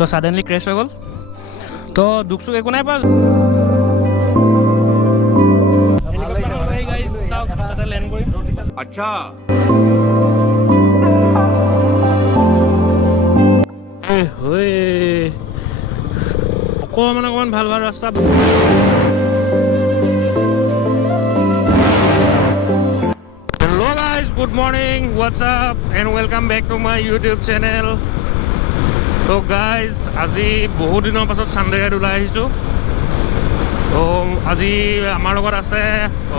তো suddenly crash হৈ গ'ল তো দুখ চুখ একো নাই পাৰ अच्छा অকণমান ভাল ভাল ৰাস্তা Hello guys, good morning, what's up and welcome back to my YouTube channel. So guys, আজি বহুত দিনৰ পাছত সানডে ৰাইড ওলাই আহিছোঁ তো আজি আমাৰ লগত আছে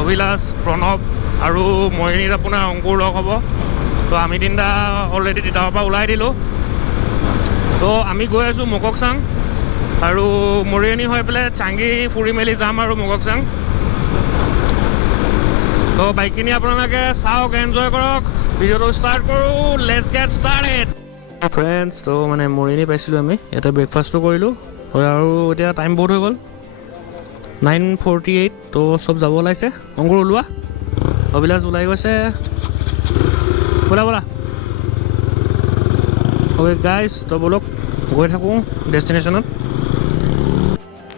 অভিলাষ প্ৰণৱ আৰু মৰিনীত আপোনাৰ অংকুৰ লগ হ'ব তো আমি তিনিটা অলৰেডি তিতাবৰ পৰা ওলাই দিলোঁ তো আমি গৈ আছোঁ মককচাং আৰু মৰিনী হৈ পেলাই চাংগি ফুৰি মেলি যাম আৰু মককচাং তো বাইকখিনি আপোনালোকে চাওক এনজয় কৰক ভিডিঅ'টো ষ্টাৰ্ট কৰোঁ লেটছ গেট ষ্টাৰ্টেড ফ্ৰেণ্ডছ তো মানে মৰিনী পাইছিলোঁ আমি ইয়াতে ব্ৰেকফাষ্টটো কৰিলোঁ আৰু এতিয়া টাইম বহুত হৈ গ'ল 9:48 তো চব যাব ওলাইছে অংকুৰ ওলোৱা অভিলাষ ওলাই গৈছে ব'লা ব'লা অ'কে গাইজ তো ব'লক গৈ থাকোঁ ডেষ্টিনেশ্যনত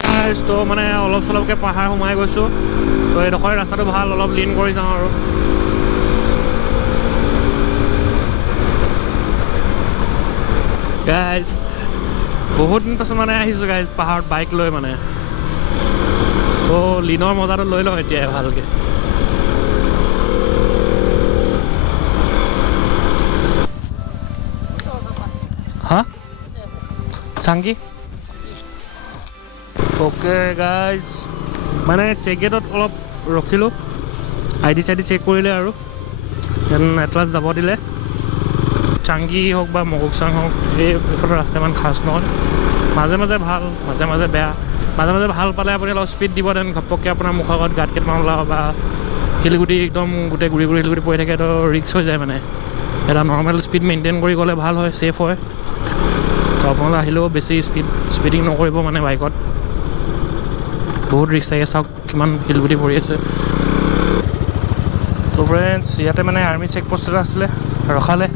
গাইজ তো মানে অলপ চলপকৈ পাহাৰ সোমাই গৈছোঁ তো এইডোখৰ ৰাস্তাটো ভাল অলপ লিন কৰি যাওঁ আৰু গাইজ বহুত দিন পাছত মানে আহিছোঁ গাইজ পাহাৰত বাইক লৈ মানে তো লিনৰ মজাটো লৈ লওঁ এতিয়া ভালকৈ হা চাংকি অ'কে গাইজ মানে চেক গেটত অলপ ৰখিলোঁ আইডি চাইডি চেক কৰিলে আৰু দেন এটলাছ যাব দিলে চাংকি হওক বা মককচাং হওক এইফালৰ ৰাস্তা ইমান খাচ নহয় মাজে মাজে ভাল মাজে মাজে বেয়া মাজে মাজে ভাল পালে আপুনি অলপ স্পীড দিব দেন ঘপককৈ আপোনাৰ মুখৰ আগত গাঁত কেইটামান ওলাব বা শিলগুটি একদম গোটেই গুৰি গুৰি শিলগুটি পৰি থাকে তো ৰিক্স হৈ যায় মানে এটা নৰ্মেল স্পীড মেইনটেইন কৰি গ'লে ভাল হয় ছেফ হয় তো আপোনালোকে আহিলেও বেছি স্পীডিং নকৰিব মানে বাইকত বহুত ৰিক্স থাকে চাওক কিমান শিলগুটি পৰি আছে তো ফ্ৰেণ্ডছ ইয়াতে মানে আৰ্মি চেক পষ্ট এটা আছিলে ৰখালে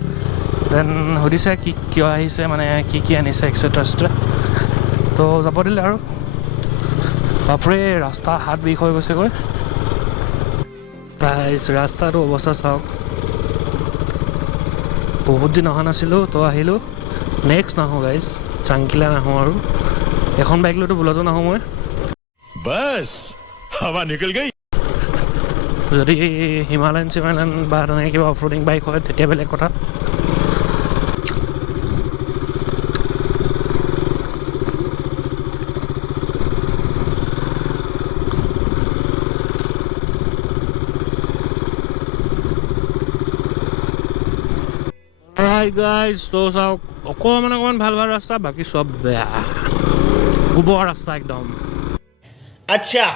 দেন সুধিছে কি কিয় আহিছে মানে কি আনিছে এক্সেট্ৰা এক্সেট্ৰা তো যাব দিলে আৰু বাপৰে ৰাস্তা হাত বিষ হৈ গৈছেগৈ গাইজ ৰাস্তাটো অৱস্থা চাওক বহুত দিন অহা নাছিলোঁ তো আহিলোঁ নেক্সট নাহোঁ গাইজ চাংকিলা নাহোঁ আৰু এখন বাইক লৈতো বুলতো নাহোঁ মই बस हवा निकल गई যদি হিমালয়ান বা তেনেকৈ কিবা অফ ৰোডিং বাইক হয় তেতিয়া বেলেগ কথা গাইজ তো চাওক অকণমান ভাল ভাল ৰাস্তা বাকী চব বেয়া গোবৰ ৰাস্তা একদম अच्छा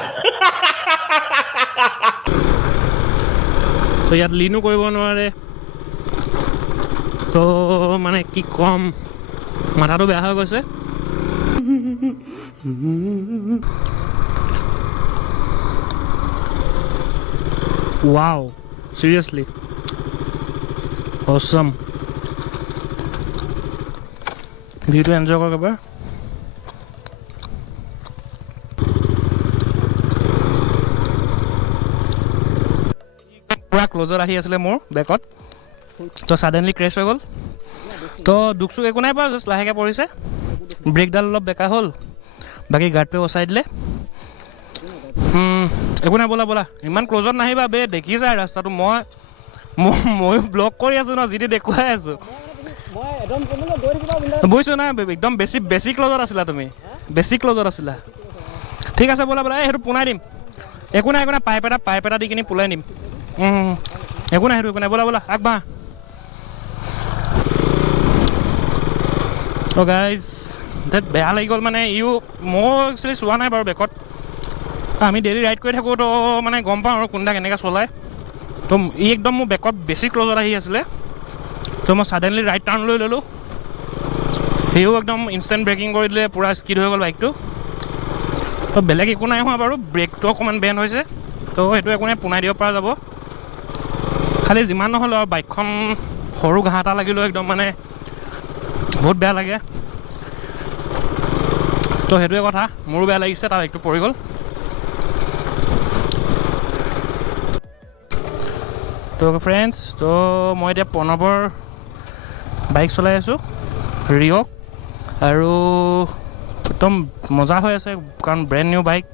তো ইয়াত লিনো কৰিব নোৱাৰে তো মানে কি ক'ম মাথাটো বেয়া হৈ গৈছে ৱাও চিৰিয়াছলি অছম ভিডিঅ'টো এনজয় কৰক এবাৰ পুৰা ক্লজত আহি আছিলে মোৰ বেকত তো ছাডেনলি ক্ৰেছ হৈ গ'ল তো দুখ চুখ একো নাই পাৰ জাষ্ট লাহেকৈ পৰিছে ব্ৰেকডাল অলপ বেকা হ'ল বাকী গাৰ্ডটোৱে বচাই দিলে একো নাই ব'লা ব'লা ইমান ক্লজত নাহিবা বে দেখিছা ৰাস্তাটো ময়ো ব্লক কৰি আছোঁ ন যিটো দেখুৱাই আছোঁ বুজিছোঁ নাই একদম বেছি ক্লজত আছিলা তুমি বেছি ক্লজত আছিলা ঠিক আছে ব'লা ব'লা সেইটো পোনাই দিম একো নাই পাইপ এটা দি কিনি পোলাই দিম একো নাই সেইটো একো নাই ব'লা ব'লা আগবাঢ়া অ' গাইজ ধেত বেয়া লাগি গ'ল মানে মই একচুৱেলি চোৱা নাই বাৰু বেকত আমি ডেইলি ৰাইড কৰি থাকোঁ তো মানে গম পাওঁ আৰু কোনটা কেনেকৈ চলায় তো একদম মোৰ বেকত বেছি ক্লজত আহি আছিলে তো মই ছাডেনলি ৰাইট টাৰ্ণ লৈ ল'লোঁ সিও একদম ইনষ্টেণ্ট ব্ৰেকিং কৰি দিলে পূৰা স্পীড হৈ গ'ল বাইকটো তো বেলেগ একো নাই হোৱা বাৰু ব্ৰেকটো অকণমান বেণ্ড হৈছে তো সেইটো একো নাই পোনাই দিব পৰা যাব খালি যিমান নহ'লেও আৰু বাইকখন সৰু ঘাঁহ এটা লাগিলেও একদম মানে বহুত বেয়া লাগে তো সেইটোৱে কথা মোৰো বেয়া লাগিছে তাৰ বাইকটো পৰি গ'ল তো ফ্ৰেণ্ডছ তো মই এতিয়া প্ৰণৱৰ বাইক চলাই আছোঁ ৰিঅ'ক আৰু একদম মজা হৈ আছে কাৰণ brand new bike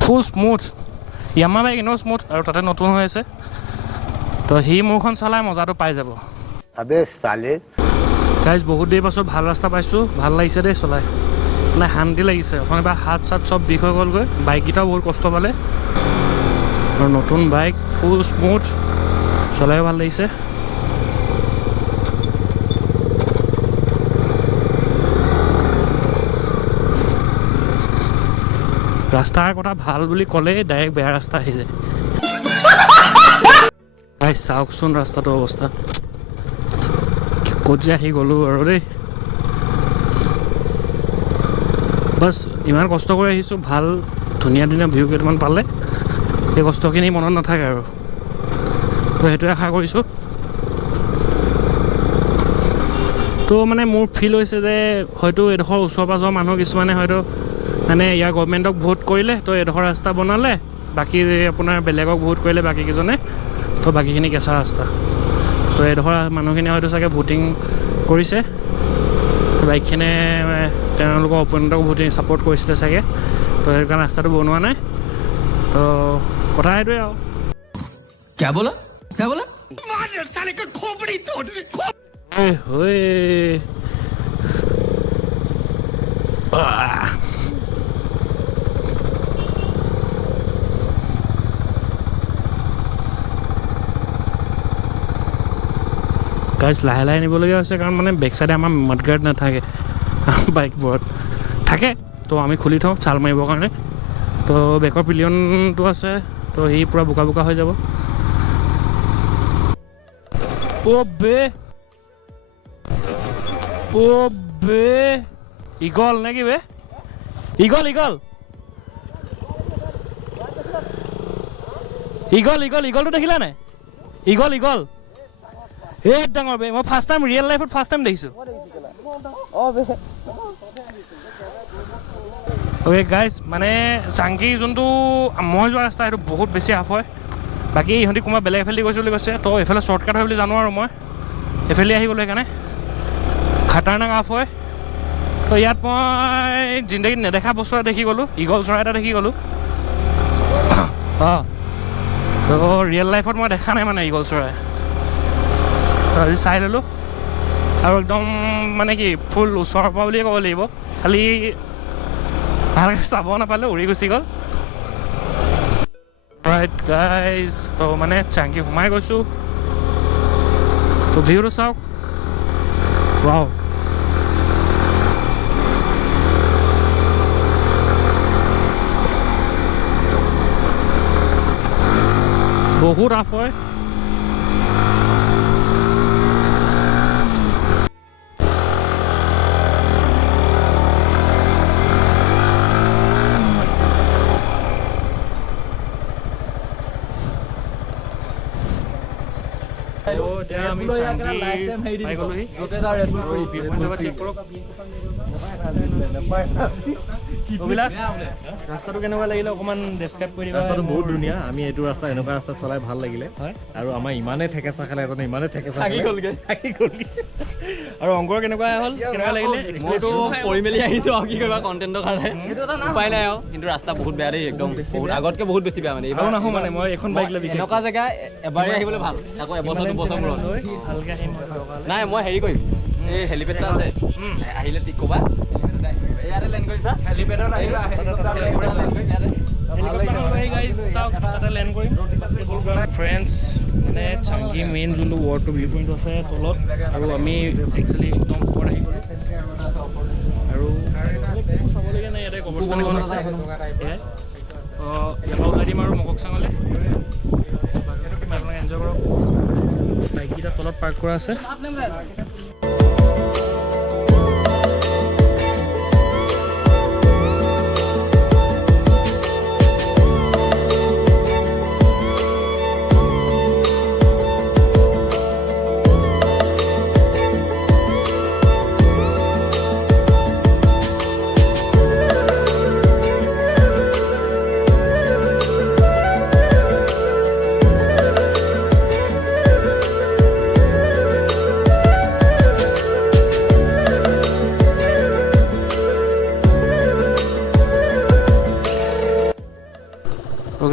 full smooth Yamaha bike এনেও স্মুথ আৰু তাতে নতুন হৈ আছে তো সি মোৰখন চলাই মজাটো পাই যাব আবে সালে গাইজ বহুত দেৰি পাছত ভাল ৰাস্তা পাইছোঁ ভাল লাগিছে দেই চলাই মানে শান্তি লাগিছে অথনি বা হাত চাত চব বিষ হৈ গ'লগৈ বাইককেইটাও বহুত কষ্ট পালে আৰু নতুন বাইক ফুল স্মুথ চলাইও ভাল লাগিছে ৰাস্তাৰ কথা ভাল বুলি ক'লেই ডাইৰেক্ট বেয়া ৰাস্তা আহি যায় ভাই চাওকচোন ৰাস্তাটোৰ অৱস্থা ক'ত যে আহি গ'লোঁ আৰু দেই বাছ ইমান কষ্ট কৰি আহিছোঁ ভাল ধুনীয়া ধুনীয়া ভিউ কেইটামান পালে সেই কষ্টখিনি মনত নাথাকে আৰু তো সেইটোৱে আশা কৰিছোঁ তো মানে মোৰ ফিল হৈছে যে হয়তো এডোখৰ ওচৰ পাজৰ মানুহ কিছুমানে হয়তো মানে ইয়াৰ গভৰ্ণমেণ্টক ভোট কৰিলে তো এডোখৰ ৰাস্তা বনালে বাকী আপোনাৰ বেলেগক ভোট কৰিলে বাকীকেইজনে তো বাকীখিনি কেঁচা ৰাস্তা তো এডোখৰ মানুহখিনিয়ে হয়তো চাগে ভোটিং কৰিছে বাইকখিনিয়ে তেওঁলোকৰ অপনেণ্টক ভোটিং ছাপৰ্ট কৰিছিলে চাগে তো সেইটো কাৰণে ৰাস্তাটো বনোৱা নাই তো কথা সেইটোৱে আৰু গাইজ লাহে লাহে নিবলগীয়া হৈছে কাৰণ মানে বেক চাইডে আমাৰ মাডগাৰ্ড নাথাকে বাইকবোৰত থাকে তো আমি খুলি থওঁ চাল মাৰিবৰ কাৰণে তো বেকৰ পিলিয়নটো আছে তো সি পূৰা বোকা বোকা হৈ যাব অ' বে ইগল নে কি বে ইগল ইগল ইগল ইগল ইগলটো দেখিলা নাই ইগল ইগল এই ডাঙৰ বে মই ফাৰ্ষ্ট টাইম ৰিয়েল লাইফত ফাৰ্ষ্ট টাইম দেখিছোঁ অ'কে গাইজ মানে চাংকি যোনটো মই যোৱা ৰাস্তা সেইটো বহুত বেছি হাফ হয় বাকী ইহঁতি কোনোবা বেলেগ এফালে গৈছে বুলি কৈছে তো এইফালে শ্বৰ্টকাট হয় বুলি জানো আৰু মই এইফালে আহি গ'লোঁ সেইকাৰণে খাটাৰনাক হাফ হয় তো ইয়াত মই জিন্দগীত নেদেখা বস্তু এটা দেখি গ'লোঁ ইগল চৰাই এটা দেখি গ'লোঁ অঁ তো ৰিয়েল লাইফত মই দেখা নাই মানে ইগল চৰাই আজি চাই ল'লোঁ আৰু একদম মানে কি ফুল ওচৰৰ পৰা বুলিয়ে ক'ব লাগিব খালি ভালকৈ চাব নাপালে উৰি গুচি গ'ল ৰাইট গাইজ তো মানে চাংকি সোমাই গৈছোঁ তো ভিউটো চাওক ৱাও বহুত ৰাফ হয় আমি চাংকি পাই গ'লোহি আৰু ভিউ পইণ্টৰ পৰা চেক কৰক অভিলাষ ৰাস্তাটো কেনেকুৱা লাগিলে অকণমান ডেছক্ৰাইব কৰি দিবা ৰাস্তাটো বহুত ধুনীয়া আমি এইটো ৰাস্তা এনেকুৱা ৰাস্তাত চলাই ভাল লাগিলে হয় আৰু আমাৰ ইমানেই ঠেকেচা খালে এজনে ইমানেই ঠেকেচা থাকি গ'লগে আৰু অংকৰ কেনেকুৱা হ'ল কেনেকুৱা লাগিলে মইতো কৰি মেলি আহিছোঁ আৰু কি কৰিবা কণ্টেণ্টৰ কাৰণে উপায় নাই আৰু কিন্তু ৰাস্তা বহুত বেয়া দেই একদম বহুত আগতকৈ বহুত বেছি বেয়া মানে আৰু নাহোঁ মানে মই এখন বাইক লৈ এনেকুৱা জেগা এবাৰেই আহিবলৈ ভাল আকৌ এবছৰ দুবছৰ মূৰত ভালকৈ আহিম নাই মই হেৰি কৰিম এই হেলিপেডটো আছে আহিলে ঠিক ক'বা ইয়াতে লেণ্ড কৰিছা হেলিপেডত আহিবা ফ্ৰেণ্ডছ মানে চাংকি মেইন যোনটো ৱৰ্ডটো ভিউ পইণ্টটো আছে তলত আৰু আমি একচুৱেলি একদম ওপৰত আহি গ'লোঁ আৰু চাবলগীয়া নাই ইয়াতে কবৰস্থানখন আছে এয়াই ইয়াৰ পৰা ওলাই দিম আৰু মককচাঙলৈ আপোনালোকে এনজয় কৰক বাইককেইটা তলত পাৰ্ক কৰা আছে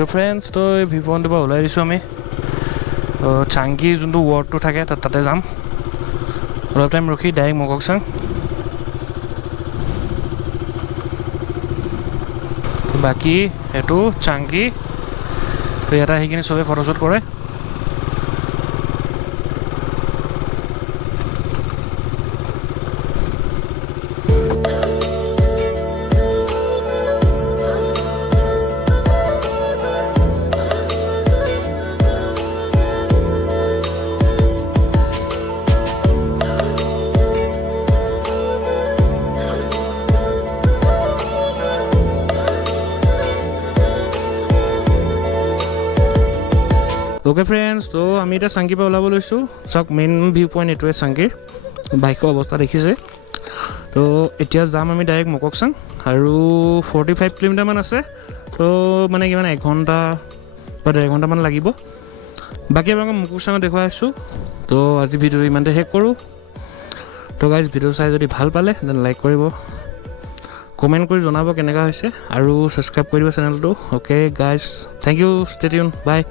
ফ্ৰেণ্ডছ তো এই ভিউ পইণ্টৰ পৰা ওলাই দিছোঁ আমি চাংকি যোনটো ৱৰ্ডটো থাকে তাতে যাম অলপ টাইম ৰখি ডাইৰেক্ট মককচাং বাকী এইটো চাংকি তো ইয়াতে আহি কিনে চবেই ফটোশ্বুট কৰে ओके फ्रेंड्स तो आम इतना चांकी पे ओलाब लैसो चाक मेन ভিউ पॉइंट ये चांकीर बाइक अवस्था देखिसे तो इतना जाम आम डायरेक्ट मककचां और 45 किलोमीटर मान आछे तो माने कि 1 घंटा बा 1.5 घंटा मान लागिब बाकी आम मककचां देखुवाई आछो तो आज भिडिओ इमानते शेष करूँ तो गाइज भिडिओ चाই যদি ভাল পালে देन लाइक करिब कमेंट कर जनाब केनेका होइसे और सब्सक्राइब करिब चैनलটো okay guys thank you stay tune bye